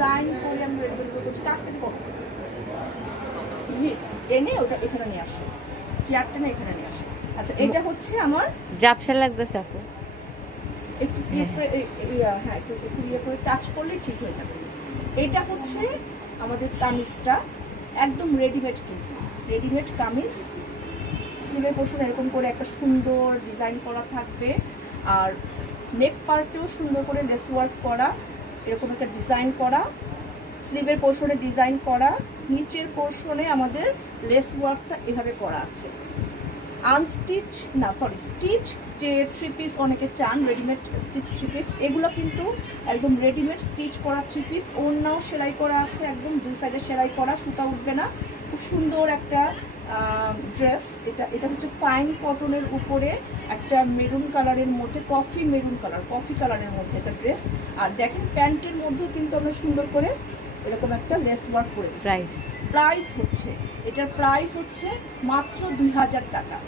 Design করে আমি ready করছি। কাছ থেকে কত এনে ওটা এখানে নিয়ে আসো, চেয়ারটা না এখানে নিয়ে আসো। আচ্ছা এটা হচ্ছে আমার জাপসা লাগতেছে আপু, একটু হ্যাঁ একটু ইয়ে করে টাচ করলে ঠিক হয়ে যাবে। এটা হচ্ছে আমাদের কামিজটা, একদম রেডিমেড, কিন্তু রেডিমেড কামিজ। স্লিভের পোর্শন এরকম করে একটা সুন্দর ডিজাইন করা থাকবে, আর নেক পার্টেও সুন্দর করে লেস ওয়ার্ক করা, এরকম একটা ডিজাইন করা, স্লিভের পোর্শনে ডিজাইন করা, নিচের পোর্শনে আমাদের লেস ওয়ার্কটা এভাবে করা আছে। আনস্টিচ না সরি স্টিচ যে থ্রি পিস অনেকে চান, রেডিমেড স্টিচ থ্রি পিস, এগুলো কিন্তু একদম রেডিমেড স্টিচ করা থ্রি পিস। ওড়নাও সেলাই করা আছে, একদম দুই সাইডে সেলাই করা, সুতা উঠবে না। খুব সুন্দর একটা ড্রেস। এটা হচ্ছে ফাইন কটনের উপরে একটা মেরুন কালারের মধ্যে, কফি কালারের মধ্যে একটা ড্রেস। আর দেখেন প্যান্টের মধ্যেও কিন্তু আমরা সুন্দর করে এরকম একটা লেস ওয়ার্ক করে। প্রাইস হচ্ছে, এটার প্রাইস হচ্ছে মাত্র 2000 টাকা।